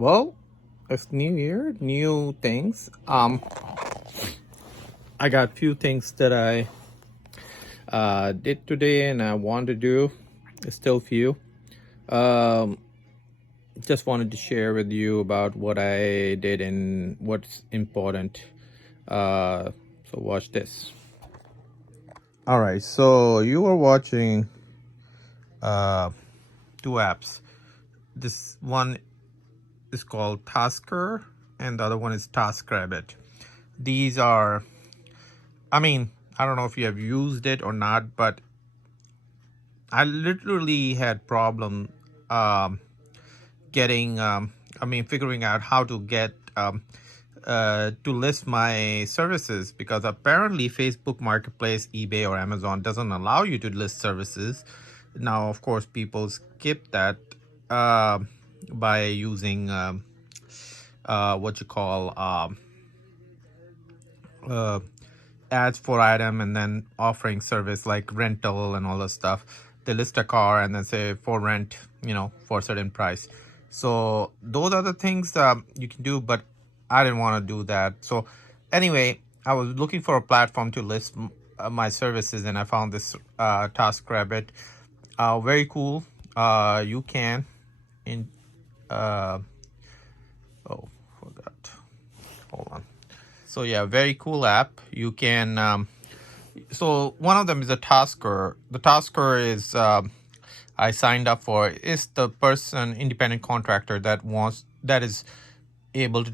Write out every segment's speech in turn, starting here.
Well, it's New Year, new things. I got few things that I did today and I want to do. Still few. Um, just wanted to share with you about what I did and what's important. So watch this. All right, so you are watching two apps. This one is called Tasker and the other one is Taskrabbit. These are, I don't know if you have used it or not, but I literally had problem getting, figuring out how to get to list my services, because apparently Facebook Marketplace, eBay, or Amazon doesn't allow you to list services. Now, of course, people skip that by using what you call ads for item, and then offering service like rental and all that stuff. They list a car and then say for rent, for a certain price. So those are the things you can do, but I didn't want to do that. So anyway, I was looking for a platform to list my services, and I found this TaskRabbit. Very cool. You can in oh, forgot. Hold on. So yeah, very cool app. You can so one of them is a Tasker. The Tasker is I signed up for is the person, independent contractor that is able to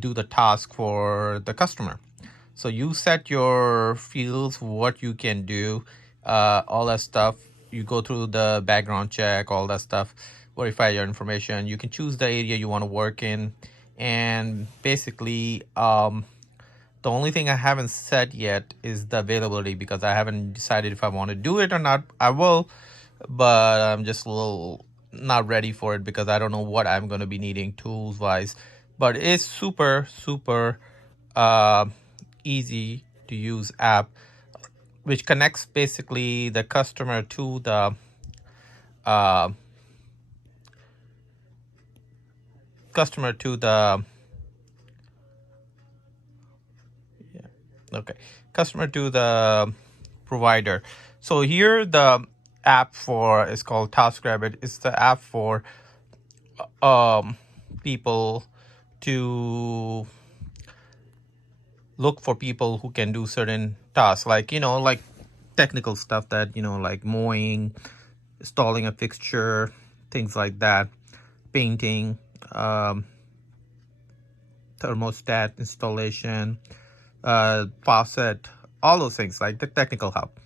do the task for the customer. So you set your fields, what you can do, all that stuff. You go through the background check, all that stuff, verify your information. You can choose the area you want to work in, and basically the only thing I haven't set yet is the availability, because I haven't decided if I want to do it or not. I will, but I'm just a little not ready for it because I don't know what I'm going to be needing tools wise. But it's super easy to use app, which connects basically the customer to the uh, customer to the customer to the provider. So here the app for is called TaskRabbit. It's the app for people to look for people who can do certain tasks, like like technical stuff that like mowing, installing a fixture, things like that, painting, thermostat installation, faucet, all those things, like the technical help.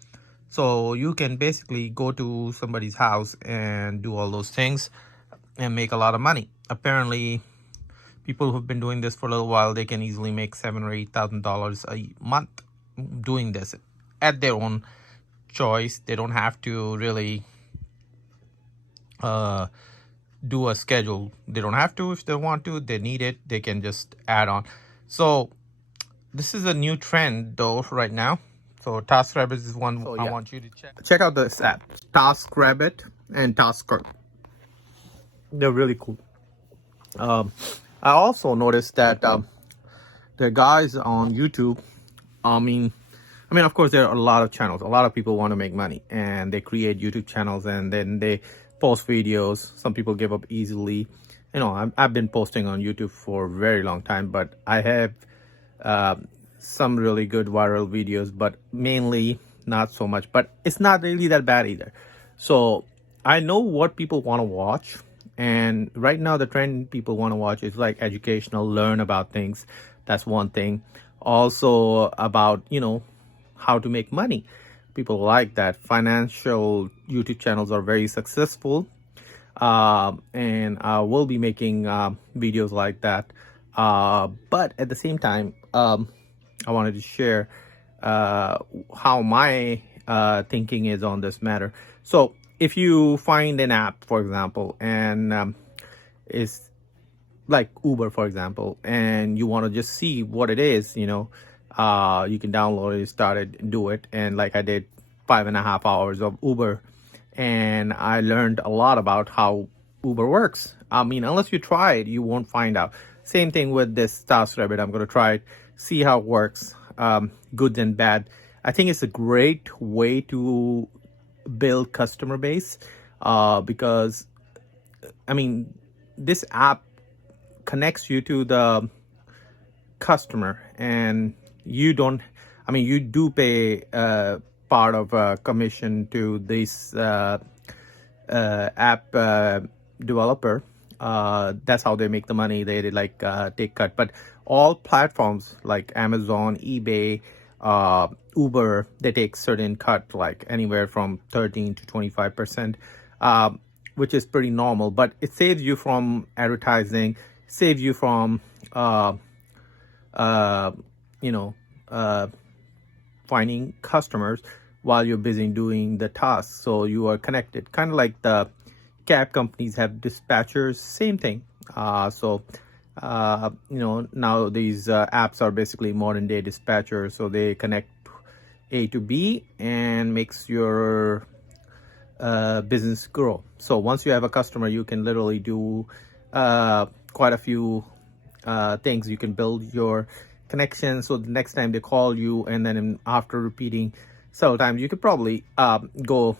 So you can basically go to somebody's house and do all those things and make a lot of money. Apparently, people who've been doing this for a little while, they can easily make $7,000 or $8,000 a month doing this at their own choice. They don't have to really do a schedule. They don't have to. If they want to, they need it, they can just add on. So this is a new trend though right now. So TaskRabbit is one. So, yeah. I want you to check out this app, TaskRabbit and Tasker. They're really cool. I also noticed that the guys on YouTube, of course, there are a lot of channels. A lot of people want to make money, and they create YouTube channels, and then they post videos. Some people give up easily. I've been posting on YouTube for a very long time, but I have some really good viral videos, but mainly not so much. But it's not really that bad either. So I know what people want to watch. And right now the trend people want to watch is like educational, learn about things. That's one thing. Also about, how to make money. People like that. Financial YouTube channels are very successful. And I will be making videos like that. But at the same time, I wanted to share how my thinking is on this matter. So if you find an app, for example, and it's like Uber, for example, and you want to just see what it is, you can download it, start it, do it. And like I did 5.5 hours of Uber, and I learned a lot about how Uber works. I mean, unless you try it, you won't find out. Same thing with this Taskrabbit. I'm going to try it, see how it works, good and bad. I think it's a great way to build customer base because, I mean, this app connects you to the customer, and you don't, I mean, you do pay part of a commission to this app developer. That's how they make the money. They like take cut. But all platforms like Amazon, eBay, Uber, they take certain cut, like anywhere from 13 to 25%, which is pretty normal. But it saves you from advertising, saves you from you know, finding customers while you're busy doing the tasks. So you are connected, kind of like the cab companies have dispatchers, same thing. You know, now these apps are basically modern day dispatchers. So they connect A to B and makes your business grow. So once you have a customer, you can literally do quite a few things. You can build your connection, so the next time they call you, and then after repeating several times, you could probably go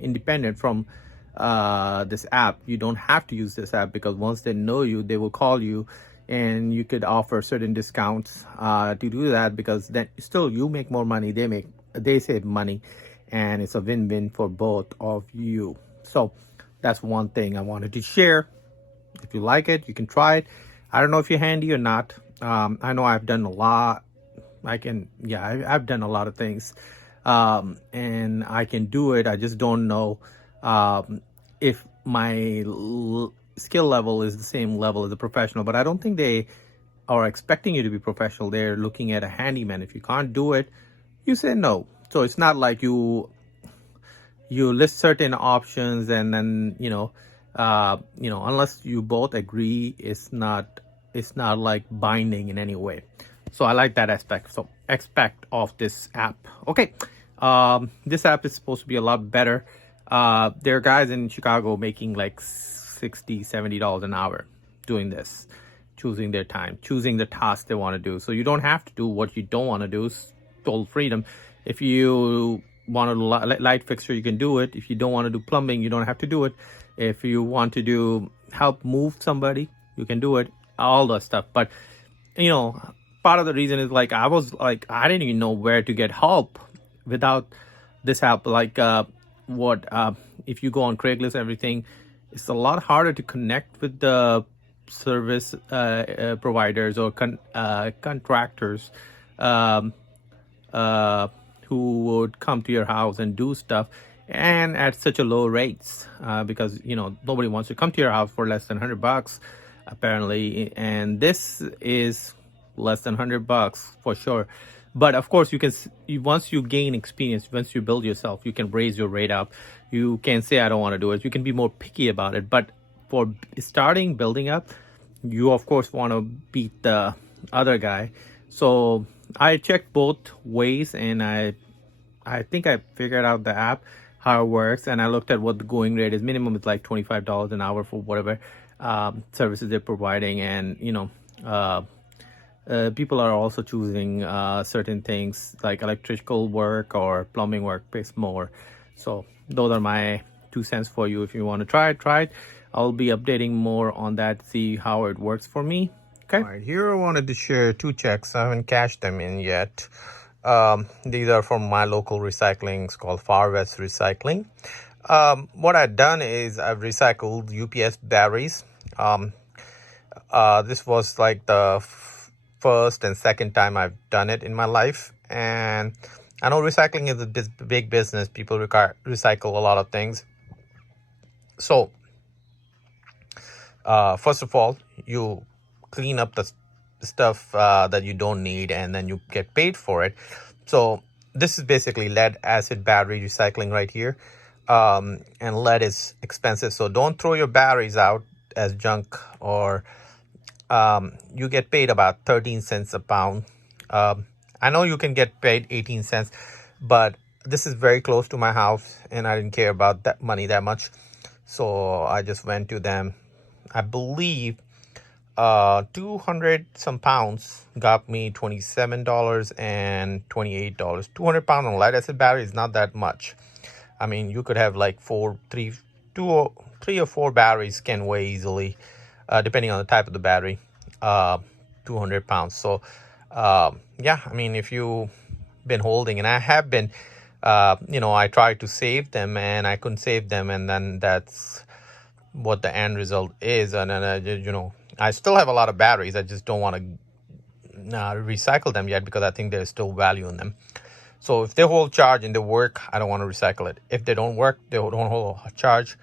independent from this app. You don't have to use this app, because once they know you, they will call you, and you could offer certain discounts to do that, because then still you make more money, they save money, and it's a win-win for both of you. So that's one thing I wanted to share. If you like it, you can try it. I don't know if you're handy or not. I know I've done a lot. I've done a lot of things, and I can do it. I just don't know if my skill level is the same level as a professional. But I don't think they are expecting you to be professional. They're looking at a handyman. If you can't do it, you say no. So it's not like you list certain options, and then unless you both agree, it's not like binding in any way. So I like that aspect of this app. Okay, this app is supposed to be a lot better. There are guys in Chicago making like $60-$70 an hour doing this, choosing their time, choosing the task they want to do. So you don't have to do what you don't want to do. It's total freedom. If you want a light fixture, you can do it. If you don't want to do plumbing, you don't have to do it. If you want to do help move somebody, you can do it. All the stuff. But part of the reason is like I didn't even know where to get help without this app. Like if you go on Craigslist, everything, it's a lot harder to connect with the service providers or contractors who would come to your house and do stuff, and at such a low rates, because nobody wants to come to your house for less than $100 apparently, and this is less than $100 for sure. But of course, once you gain experience, once you build yourself, you can raise your rate up. You can say I don't want to do it. You can be more picky about it. But for starting building up, you of course want to beat the other guy. So I checked both ways, and I think I figured out the app, how it works, and I looked at what the going rate is. Minimum is like $25 an hour for whatever services they're providing, and people are also choosing certain things like electrical work or plumbing work pays more. So those are my 2 cents for you. If you want to try it. I'll be updating more on that, see how it works for me. Okay. All right, here I wanted to share 2 checks. I haven't cashed them in yet. These are from my local recycling. It's called Far West Recycling. What I've done is I've recycled UPS batteries. This was like the first and second time I've done it in my life, and I know recycling is a big business. People recycle a lot of things. So first of all, you clean up the stuff that you don't need, and then you get paid for it. So this is basically lead acid battery recycling right here, and lead is expensive, so don't throw your batteries out as junk, or you get paid about 13 cents a pound. I know you can get paid 18 cents, but this is very close to my house, and I didn't care about that money that much. So I just went to them. I believe 200 some pounds got me $27 and $28. 200 pound on lead acid battery is not that much. I mean, you could have like three or four batteries can weigh easily, depending on the type of the battery, 200 pounds. So yeah, I mean, if you been holding, and I have been, I tried to save them and I couldn't save them, and then that's what the end result is. And then I still have a lot of batteries. I just don't want to recycle them yet because I think there's still value in them. So if they hold charge and they work, I don't want to recycle it. If they don't work, they don't hold charge,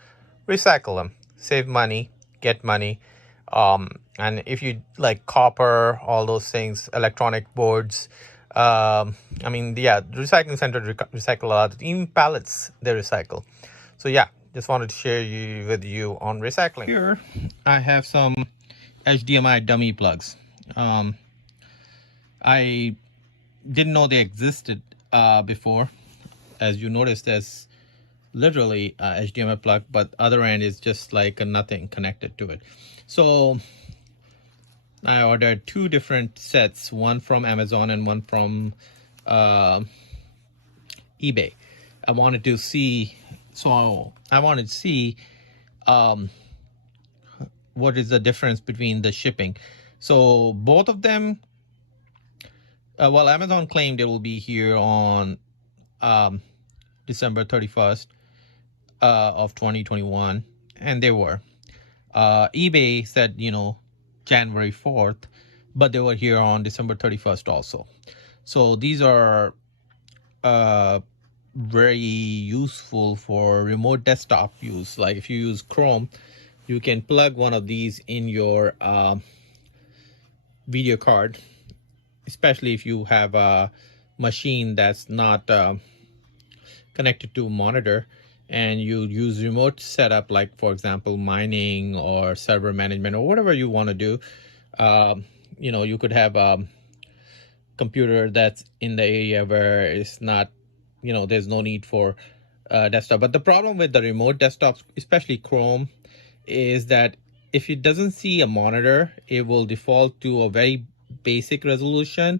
recycle them, save money, get money. And if you like copper, all those things, electronic boards, I mean, yeah, the recycling center recycle a lot. Even pallets, they recycle. So yeah, just wanted to share with you on recycling. Here, I have some HDMI dummy plugs. I didn't know they existed before. As you notice, there's literally a HDMI plug, but other end is just like a nothing connected to it. So I ordered two different sets, one from Amazon and one from eBay. I wanted to see what is the difference between the shipping. So both of them, well, Amazon claimed it will be here on December 31st of 2021, and they were. eBay said, January 4th, but they were here on December 31st also. So these are very useful for remote desktop use. Like if you use Chrome, you can plug one of these in your video card, especially if you have a machine that's not connected to a monitor, and you use remote setup, like for example mining or server management or whatever you want to do. You could have a computer that's in the area where it's not, there's no need for desktop. But the problem with the remote desktops, especially Chrome, is that if it doesn't see a monitor, it will default to a very basic resolution,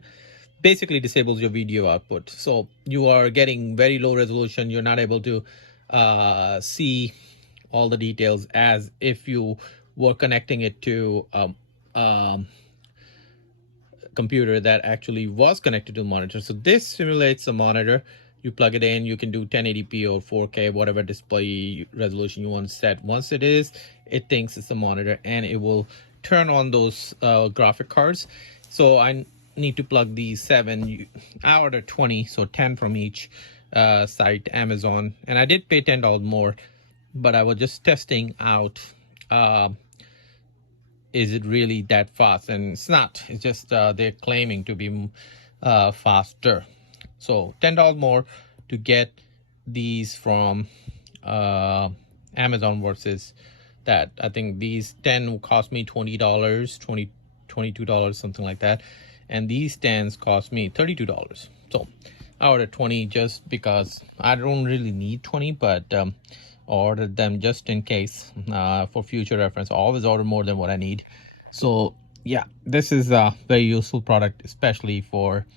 basically disables your video output. So you are getting very low resolution. You're not able to see all the details as if you were connecting it to computer that actually was connected to the monitor. So this simulates a monitor. You plug it in, you can do 1080p or 4K, whatever display resolution you want to set. Once it thinks it's a monitor, and it will turn on those graphic cards. So I need to plug these 7. I ordered 20, so 10 from each site, Amazon. And I did pay $10 more, but I was just testing out, is it really that fast? And it's not. It's just they're claiming to be faster. So $10 more to get these from Amazon versus that. I think these 10 will cost me $20, $22, something like that. And these 10s cost me $32. So I ordered 20 just because I don't really need 20, but I ordered them just in case, for future reference. I always order more than what I need. So yeah, this is a very useful product, especially for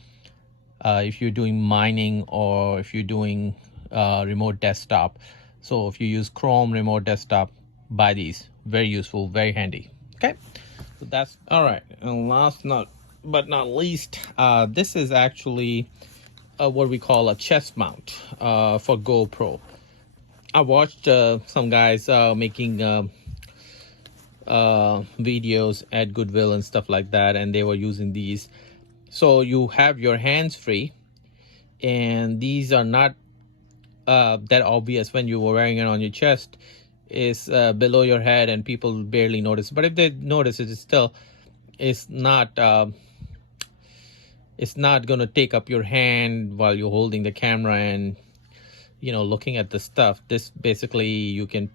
if you're doing mining or if you're doing remote desktop. So if you use Chrome remote desktop, buy these. Very useful, very handy. Okay, so that's all right. And last but not least, this is actually what we call a chest mount for GoPro. I watched some guys making videos at Goodwill and stuff like that, and they were using these. So you have your hands free, and these are not that obvious when you were wearing it on your chest. It's below your head and people barely notice. But if they notice it, it's not going to take up your hand while you're holding the camera and looking at the stuff. This basically you can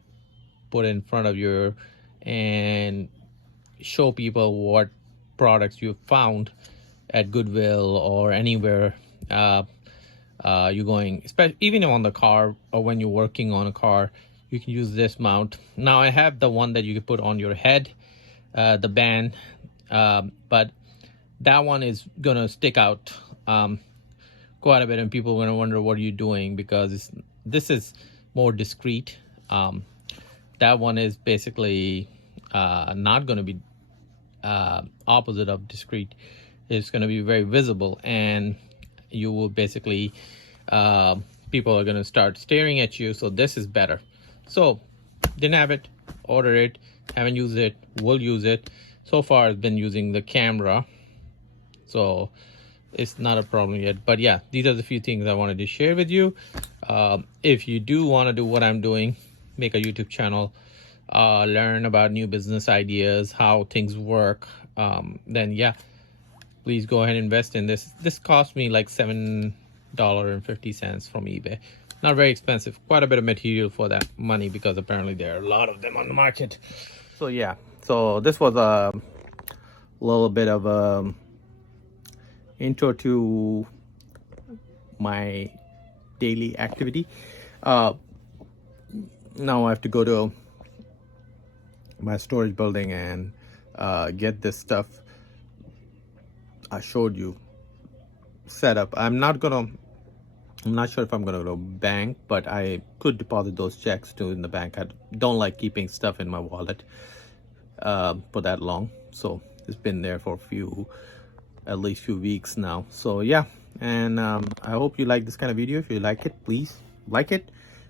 put in front of you and show people what products you found at Goodwill or anywhere you're going, especially even on the car, or when you're working on a car, you can use this mount. Now I have the one that you can put on your head, the band, but that one is gonna stick out quite a bit, and people are gonna wonder what are you doing, because this is more discreet. That one is basically not gonna be opposite of discreet. It's gonna be very visible, and you will basically people are gonna start staring at you. So this is better. So didn't have it, order it, haven't used it, will use it. So far I've been using the camera, so it's not a problem yet. But yeah, these are the few things I wanted to share with you. If you do want to do what I'm doing, make a YouTube channel, learn about new business ideas, how things work, then yeah, please go ahead and invest in this. This cost me like $7.50 from eBay. Not very expensive, quite a bit of material for that money, because apparently there are a lot of them on the market. So yeah, so this was a little bit of a intro to my daily activity. Now I have to go to my storage building and get this stuff I showed you set up. I'm not sure if I'm gonna go to a bank, but I could deposit those checks too in the bank. I don't like keeping stuff in my wallet for that long, so it's been there for at least few weeks now. So yeah, and I hope you like this kind of video. If you like it, please like it,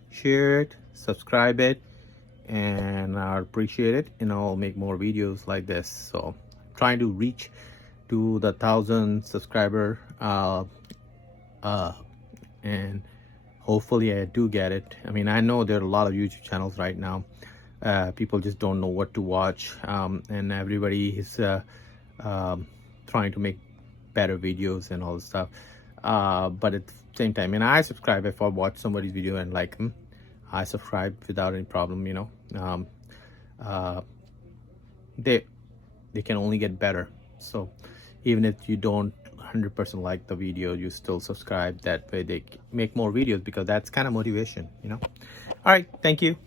share it, subscribe it, and I appreciate it, and I'll make more videos like this. So I'm trying to reach to the 1,000 subscriber, and hopefully I do get it. I mean, I know there are a lot of YouTube channels right now. People just don't know what to watch, and everybody is trying to make better videos and all this stuff. But at the same time, and I subscribe if I watch somebody's video and like them. I subscribe without any problem, you know. They can only get better. So even if you don't 100% like the video, you still subscribe. That way they make more videos, because that's kind of motivation, you know. All right, thank you.